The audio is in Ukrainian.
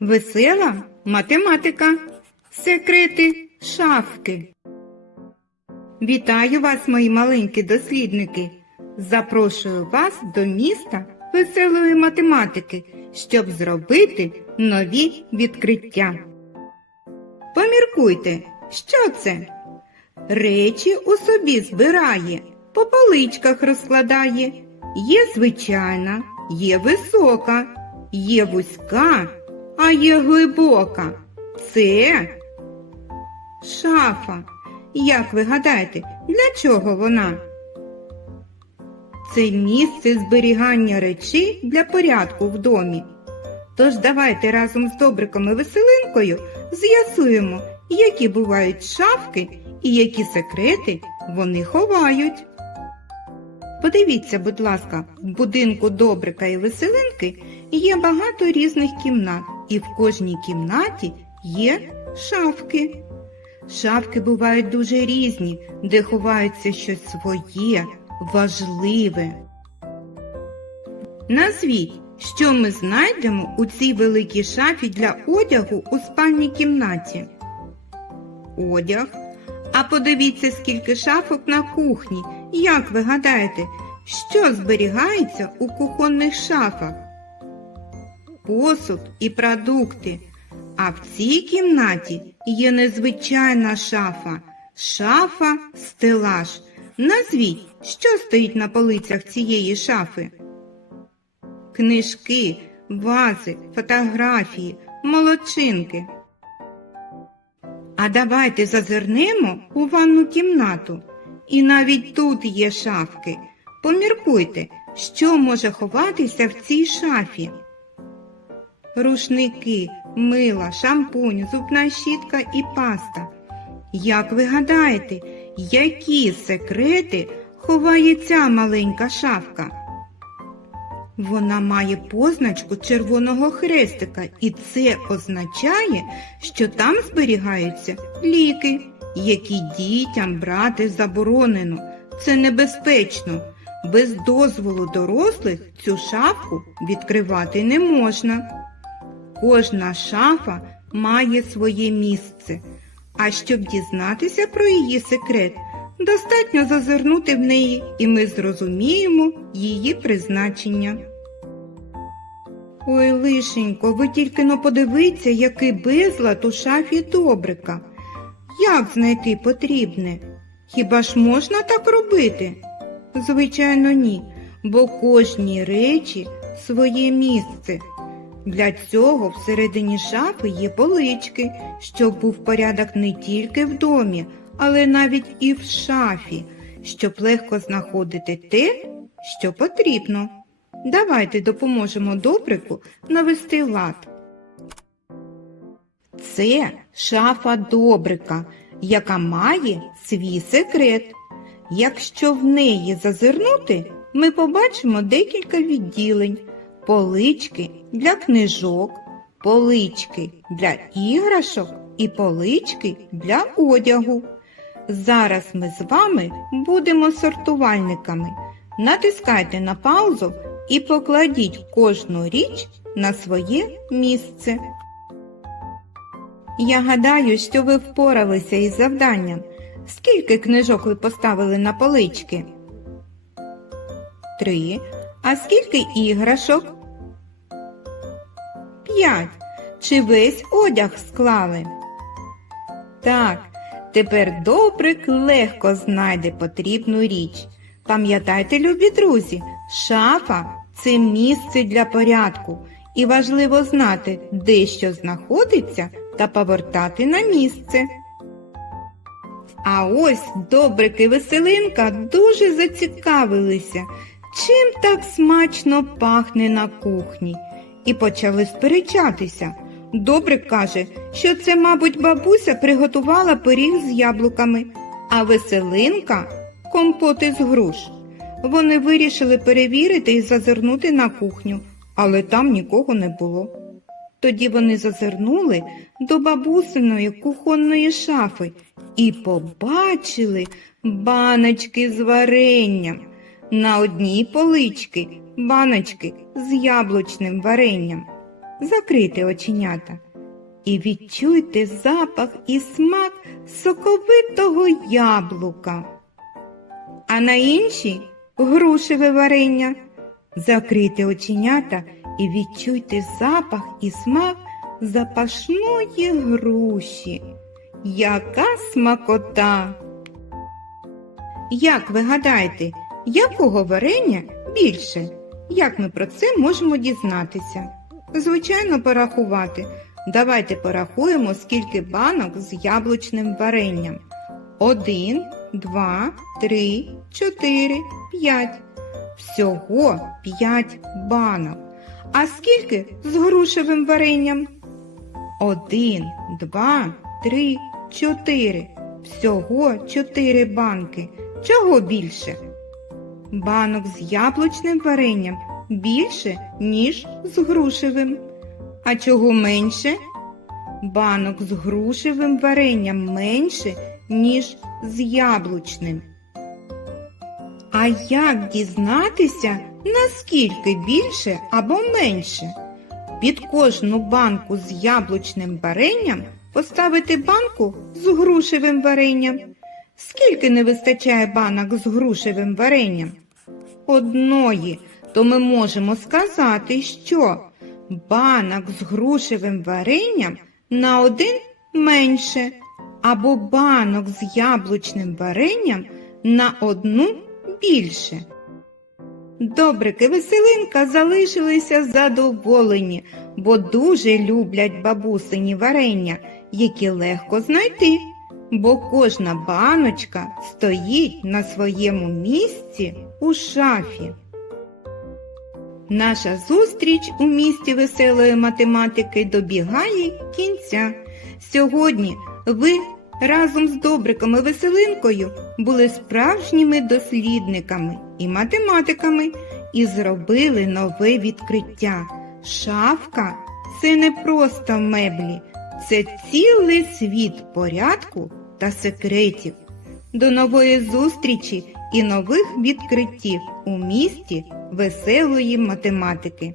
Весела математика. Секрети шафки. Вітаю вас, мої маленькі дослідники. Запрошую вас до міста веселої математики, щоб зробити нові відкриття. Поміркуйте, що це? Речі у собі збирає, по поличках розкладає. Є звичайна, є висока, є вузька, а є глибока. Це шафа. Як ви гадаєте, для чого вона? Це місце зберігання речей для порядку в домі. Тож давайте разом з Добриком і Веселинкою з'ясуємо, які бувають шафки і які секрети вони ховають. Подивіться, будь ласка, в будинку Добрика і Веселинки є багато різних кімнат, і в кожній кімнаті є шафки. Шафки бувають дуже різні, де ховається щось своє, важливе. Назвіть, що ми знайдемо у цій великій шафі для одягу у спальній кімнаті. Одяг. А подивіться, скільки шафок на кухні. Як ви гадаєте, що зберігається у кухонних шафах? Посуд і продукти. А в цій кімнаті є незвичайна шафа. Шафа стелаж. Назвіть, що стоїть на полицях цієї шафи? Книжки, вази, фотографії, молодчинки. А давайте зазирнемо у ванну кімнату. І навіть тут є шафки. Поміркуйте, що може ховатися в цій шафі. Рушники, мила, шампунь, зубна щітка і паста. Як ви гадаєте, які секрети ховає ця маленька шафка? Вона має позначку червоного хрестика, і це означає, що там зберігаються ліки, які дітям брати заборонено. Це небезпечно. Без дозволу дорослих цю шафку відкривати не можна. Кожна шафа має своє місце. А щоб дізнатися про її секрет, достатньо зазирнути в неї, і ми зрозуміємо її призначення. Ой, лишенько, ви тільки но подивіться, який безлад у шафі добрика. Як знайти потрібне? Хіба ж можна так робити? Звичайно, ні, бо кожній речі своє місце. Для цього всередині шафи є полички, щоб був порядок не тільки в домі, але навіть і в шафі, щоб легко знаходити те, що потрібно. Давайте допоможемо добрику навести лад. Це шафа добрика, яка має свій секрет. Якщо в неї зазирнути, ми побачимо декілька відділень полички для книжок, полички для іграшок і полички для одягу. Зараз ми з вами будемо сортувальниками. Натискайте на паузу і покладіть кожну річ на своє місце. Я гадаю, що ви впоралися із завданням. Скільки книжок ви поставили на полички? Три. А скільки іграшок? П'ять. Чи весь одяг склали? Так, тепер добрик легко знайде потрібну річ. Пам'ятайте, любі друзі, шафа це місце для порядку, і важливо знати, де що знаходиться, та повертати на місце. А ось добрик і веселинка дуже зацікавилися, чим так смачно пахне на кухні, і почали сперечатися. Добрик каже, що це, мабуть, бабуся приготувала пиріг з яблуками, а веселинка компот із груш. Вони вирішили перевірити і зазирнути на кухню, але там нікого не було. Тоді вони зазирнули до бабусиної кухонної шафи і побачили баночки з варенням. На одній поличці баночки з яблучним варенням. закрийте оченята і відчуйте запах і смак соковитого яблука. А на іншій грушеве варення. Закрийте оченята і відчуйте запах і смак запашної груші. Яка смакота! Як ви гадаєте, якого варення більше? Як ми про це можемо дізнатися? Звичайно, порахувати. Давайте порахуємо, скільки банок з яблучним варенням. Один, два, три, чотири, п'ять. Всього п'ять банок. А скільки з грушевим варенням? Один, два, три, чотири. Всього чотири банки. Чого більше? Банок з яблучним варенням більше, ніж з грушевим. А чого менше? Банок з грушевим варенням менше, ніж з яблучним. А як дізнатися, наскільки більше або менше? Під кожну банку з яблучним варенням поставити банку з грушевим варенням. Скільки не вистачає банок з грушевим варенням? Одної, то ми можемо сказати, що банок з грушевим варенням на один менше, або банок з яблучним варенням на одну більше. Добрики веселинка залишилися задоволені, бо дуже люблять бабусині варення, які легко знайти, бо кожна баночка стоїть на своєму місці у шафі. Наша зустріч у місті веселої математики добігає кінця. Сьогодні ви разом з Добриком і Веселинкою були справжніми дослідниками і математиками і зробили нове відкриття. Шафка це не просто меблі, це цілий світ порядку та секретів. До нової зустрічі і нових відкриттів у місті веселої математики.